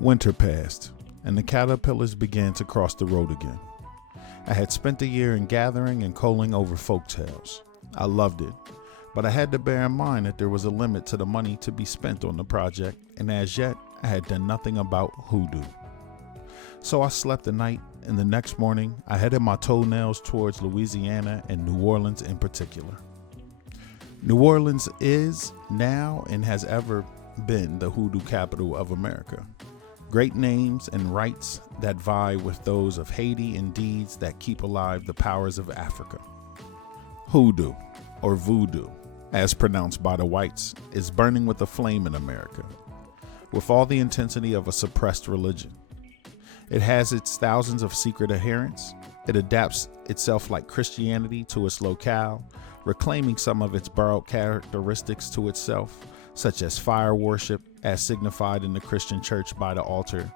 Winter passed, and the caterpillars began to cross the road again. I had spent the year in gathering and culling over folk tales. I loved it, but I had to bear in mind that there was a limit to the money to be spent on the project, and as yet, I had done nothing about hoodoo. So I slept the night, and the next morning, I headed my toenails towards Louisiana and New Orleans in particular. New Orleans is, now, and has ever been the hoodoo capital of America. Great names and rites that vie with those of Haiti and deeds that keep alive the powers of Africa. Hoodoo, or voodoo, as pronounced by the whites, is burning with a flame in America, with all the intensity of a suppressed religion. It has its thousands of secret adherents. It adapts itself like Christianity to its locale, reclaiming some of its borrowed characteristics to itself, such as fire worship, as signified in the Christian church by the altar,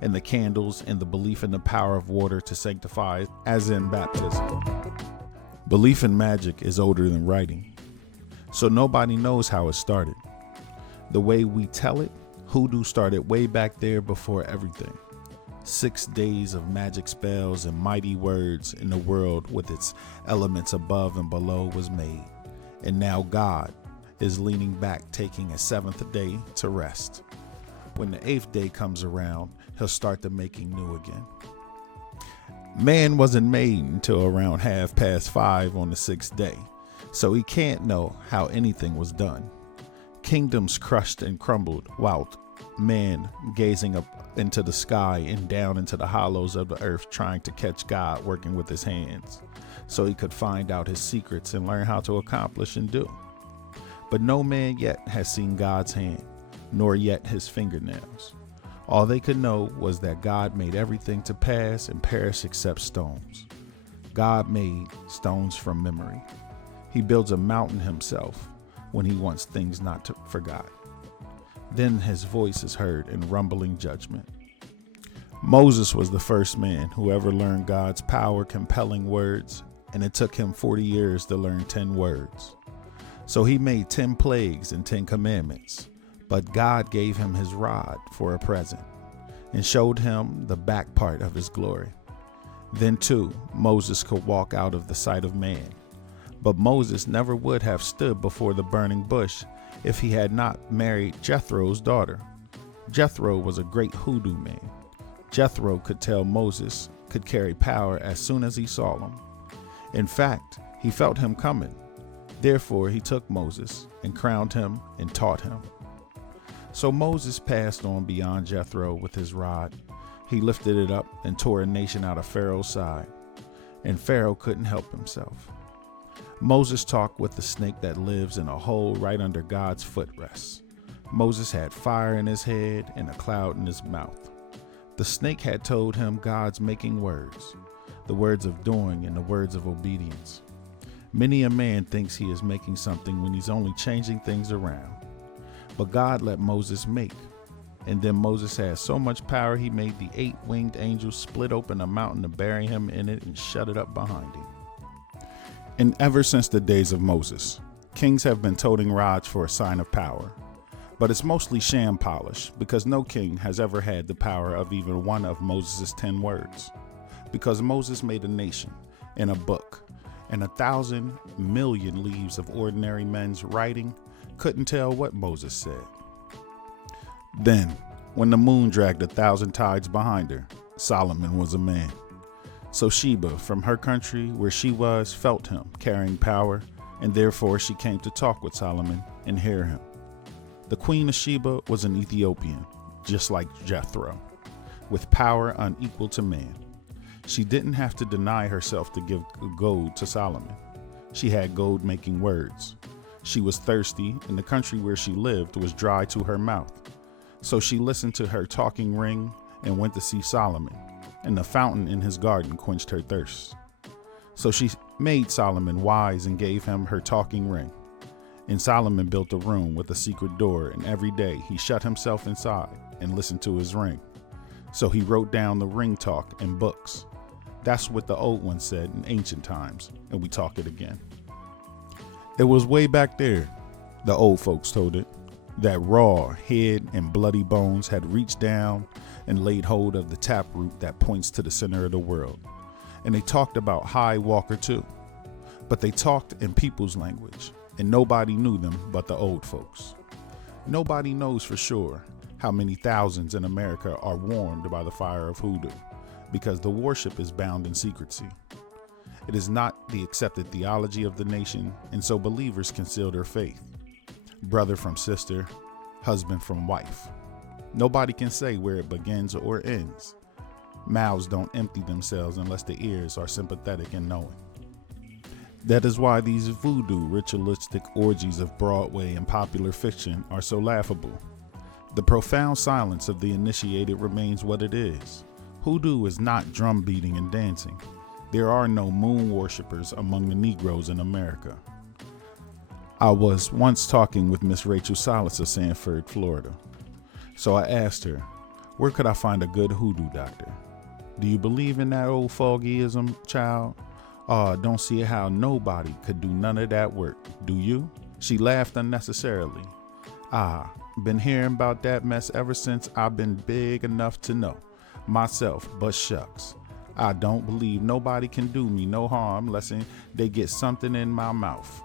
and the candles, and the belief in the power of water to sanctify, as in baptism. Belief in magic is older than writing, so nobody knows how it started. The way we tell it, hoodoo started way back there before everything. 6 days of magic spells and mighty words in the world with its elements above and below was made. And now God is leaning back, taking a 7th day to rest. When the 8th day comes around, he'll start the making new again. Man wasn't made until around 5:30 on the 6th day, so he can't know how anything was done. Kingdoms crushed and crumbled while man gazing up into the sky and down into the hollows of the earth, trying to catch God working with his hands so he could find out his secrets and learn how to accomplish and do. But no man yet has seen God's hand, nor yet his fingernails. All they could know was that God made everything to pass and perish except stones. God made stones from memory. He builds a mountain himself when he wants things not to forgot. Then his voice is heard in rumbling judgment. Moses was the first man who ever learned God's power compelling words, and it took him 40 years to learn 10 words. So he made 10 plagues and 10 commandments, but God gave him his rod for a present and showed him the back part of his glory. Then too, Moses could walk out of the sight of man, but Moses never would have stood before the burning bush if he had not married Jethro's daughter. Jethro was a great hoodoo man. Jethro could tell Moses could carry power as soon as he saw him. In fact, he felt him coming. Therefore, he took Moses and crowned him and taught him. So Moses passed on beyond Jethro with his rod. He lifted it up and tore a nation out of Pharaoh's side, and Pharaoh couldn't help himself. Moses talked with the snake that lives in a hole right under God's footrest. Moses had fire in his head and a cloud in his mouth. The snake had told him God's making words, the words of doing and the words of obedience. Many a man thinks he is making something when he's only changing things around. But God let Moses make. And then Moses had so much power he made the 8-winged angels split open a mountain to bury him in it and shut it up behind him. And ever since the days of Moses, kings have been toting rods for a sign of power. But it's mostly sham polish, because no king has ever had the power of even one of Moses' 10 words. Because Moses made a nation in a book, and 1,000 million leaves of ordinary men's writing couldn't tell what Moses said. Then, when the moon dragged 1,000 tides behind her, Solomon was a man. So Sheba, from her country where she was, felt him carrying power, and therefore she came to talk with Solomon and hear him. The queen of Sheba was an Ethiopian, just like Jethro, with power unequal to man. She didn't have to deny herself to give gold to Solomon. She had gold-making words. She was thirsty, and the country where she lived was dry to her mouth. So she listened to her talking ring and went to see Solomon, and the fountain in his garden quenched her thirst. So she made Solomon wise and gave him her talking ring. And Solomon built a room with a secret door, and every day he shut himself inside and listened to his ring. So he wrote down the ring talk in books. That's what the old one said in ancient times, and we talk it again. It was way back there, the old folks told it, that raw head and bloody bones had reached down and laid hold of the taproot that points to the center of the world. And they talked about High Walker too. But they talked in people's language, and nobody knew them but the old folks. Nobody knows for sure how many thousands in America are warmed by the fire of Hoodoo, because the worship is bound in secrecy. It is not the accepted theology of the nation, and so believers conceal their faith. Brother from sister, husband from wife. Nobody can say where it begins or ends. Mouths don't empty themselves unless the ears are sympathetic and knowing. That is why these voodoo ritualistic orgies of Broadway and popular fiction are so laughable. The profound silence of the initiated remains what it is. Hoodoo is not drum beating and dancing. There are no moon worshippers among the Negroes in America. I was once talking with Miss Rachel Salas of Sanford, Florida. So I asked her, where could I find a good hoodoo doctor? Do you believe in that old foggyism, child? Don't see how nobody could do none of that work, do you? She laughed unnecessarily. Been hearing about that mess ever since I've been big enough to know myself, but shucks. I don't believe nobody can do me no harm unless they get something in my mouth.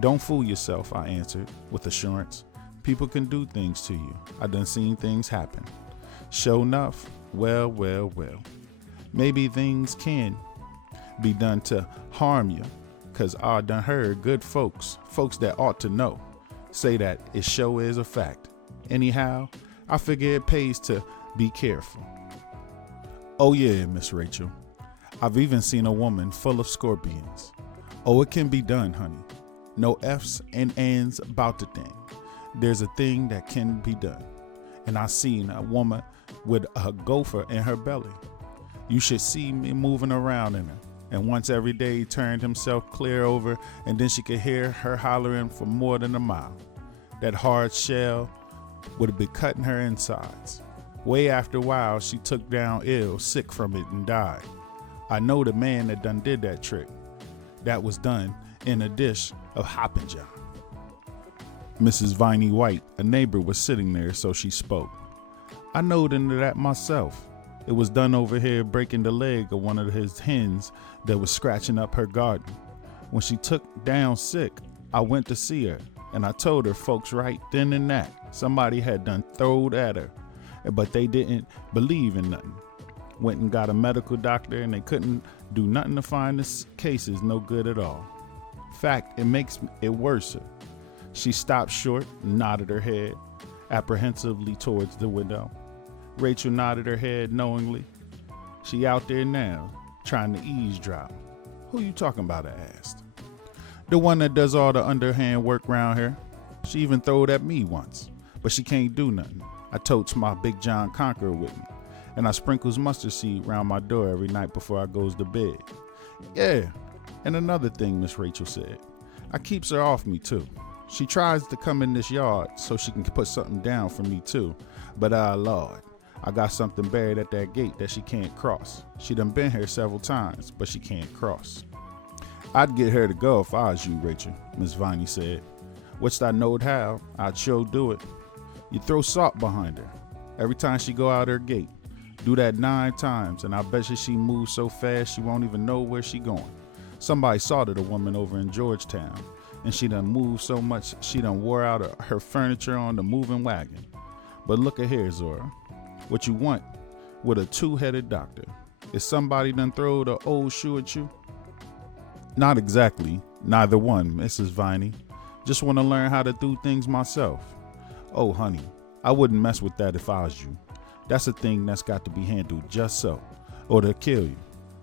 Don't fool yourself, I answered with assurance. People can do things to you. I done seen things happen. Sure enough, well. Maybe things can be done to harm you, cause I done heard good folks that ought to know, say that it sure is a fact. Anyhow, I figure it pays to be careful. Oh yeah, Miss Rachel. I've even seen a woman full of scorpions. Oh, it can be done, honey. No F's and N's about the thing. There's a thing that can be done. And I seen a woman with a gopher in her belly. You should see me moving around in her. And once every day he turned himself clear over, and then she could hear her hollering for more than a mile. That hard shell would have been cutting her insides. Way after a while, she took down ill, sick from it, and died. I know the man that done did that trick. That was done in a dish of hoppin' john. Mrs. Viney White, a neighbor, was sitting there, so she spoke. I knowed into that myself. It was done over here breaking the leg of one of his hens that was scratching up her garden. When she took down sick, I went to see her, and I told her folks right then and that somebody had done throwed at her, but they didn't believe in nothing. Went and got a medical doctor, and they couldn't do nothing to find this case is no good at all. Fact, it makes it worse. She stopped short and nodded her head apprehensively towards the window. Rachel nodded her head knowingly. She out there now, trying to eavesdrop. Who you talking about, I asked. The one that does all the underhand work around here. She even throwed at me once, but she can't do nothing. I totes my Big John Conqueror with me, and I sprinkles mustard seed round my door every night before I goes to bed. Yeah, and another thing, Miss Rachel said, I keeps her off me too. She tries to come in this yard so she can put something down for me too, but Lord, I got something buried at that gate that she can't cross. She done been here several times, but she can't cross. I'd get her to go if I was you, Rachel, Miss Viney said. Which I knowed how, I'd sure do it. You throw salt behind her. Every time she go out her gate. Do that 9 times, and I bet you she moves so fast she won't even know where she going. Somebody salted a woman over in Georgetown, and she done moved so much she done wore out her furniture on the moving wagon. But look at here, Zora. What you want with a 2-headed doctor? Is somebody done throw the old shoe at you? Not exactly. Neither one, Mrs. Viney. Just want to learn how to do things myself. Oh, honey, I wouldn't mess with that if I was you. That's a thing that's got to be handled just so, or they'll kill you.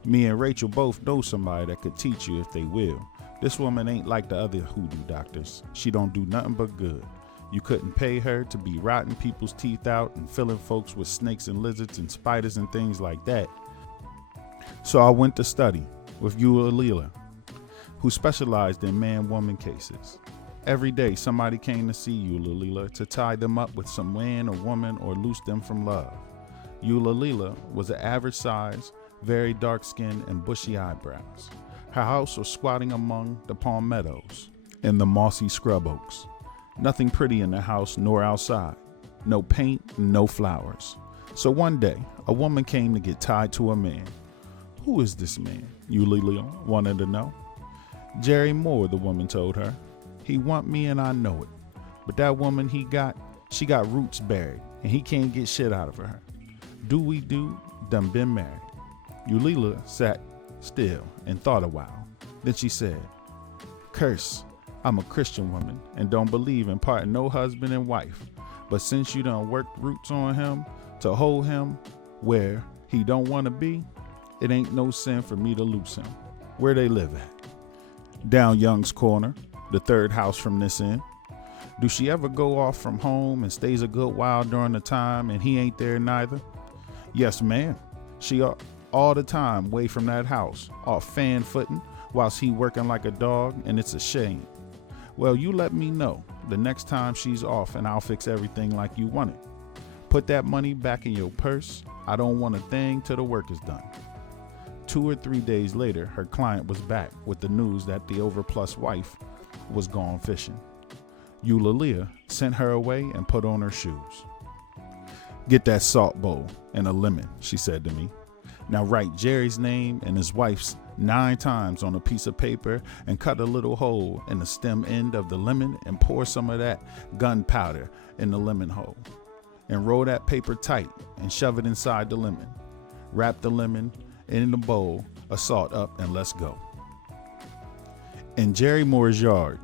Me and Rachel both know somebody that could teach you if they will. This woman ain't like the other hoodoo doctors. She don't do nothing but good. You couldn't pay her to be rotting people's teeth out and filling folks with snakes and lizards and spiders and things like that. So I went to study with Eula, who specialized in man-woman cases. Every day somebody came to see Eula to tie them up with some man or woman or loose them from love. Eula was an average size, very dark skin and bushy eyebrows. Her house was squatting among the palmettos and the mossy scrub oaks. Nothing pretty in the house nor outside. No paint, no flowers. So one day, a woman came to get tied to a man. Who is this man? Eulalia wanted to know. Jerry Moore, the woman told her. He want me and I know it. But that woman she got roots buried and he can't get shit out of her. Done been married. Eulalia sat still and thought a while. Then she said, Curse, I'm a Christian woman and don't believe in parting no husband and wife. But since you done worked roots on him to hold him where he don't want to be, it ain't no sin for me to loose him. Where they live at? Down Young's Corner, the third house from this end. Do she ever go off from home and stays a good while during the time and he ain't there neither? Yes, ma'am. She all the time away from that house, off fan footing, whilst he working like a dog, and it's a shame. Well, you let me know the next time she's off and I'll fix everything like you want it. Put that money back in your purse. I don't want a thing till the work is done. 2 or 3 days later, her client was back with the news that the overplus wife was gone fishing. Eulalia sent her away and put on her shoes. Get that salt bowl and a lemon, she said to me. Now write Jerry's name and his wife's 9 times on a piece of paper and cut a little hole in the stem end of the lemon and pour some of that gunpowder in the lemon hole. And roll that paper tight and shove it inside the lemon. Wrap the lemon in the bowl of salt up and let's go. In Jerry Moore's yard,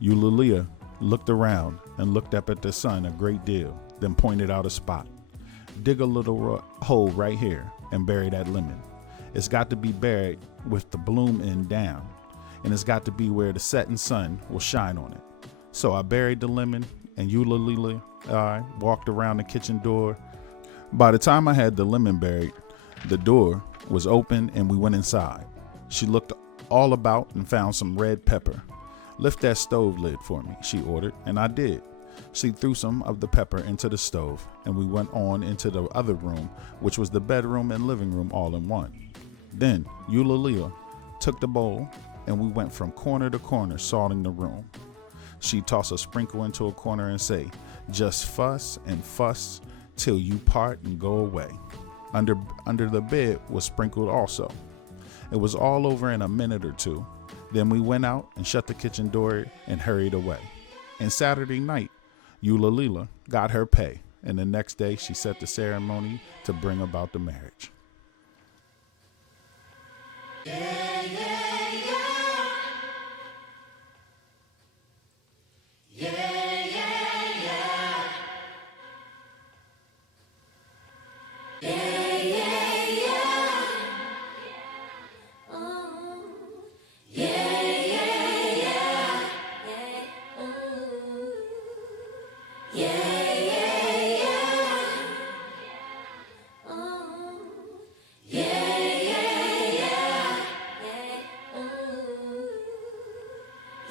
Eulalia looked around and looked up at the sun a great deal, then pointed out a spot. Dig a little hole right here and bury that lemon. It's got to be buried with the bloom end down, and it's got to be where the setting sun will shine on it. So I buried the lemon, and Eulalia and I walked around the kitchen door. By the time I had the lemon buried, the door was open and we went inside. She looked all about and found some red pepper. Lift that stove lid for me, she ordered, and I did. She threw some of the pepper into the stove, and we went on into the other room, which was the bedroom and living room all in one. Then Eulalia took the bowl, and we went from corner to corner salting the room. She'd toss a sprinkle into a corner and say, just fuss and fuss till you part and go away. Under the bed was sprinkled also. It was all over in a minute or two. Then we went out and shut the kitchen door and hurried away. And Saturday night, Eulalia got her pay, and the next day she set the ceremony to bring about the marriage. Yeah, yeah.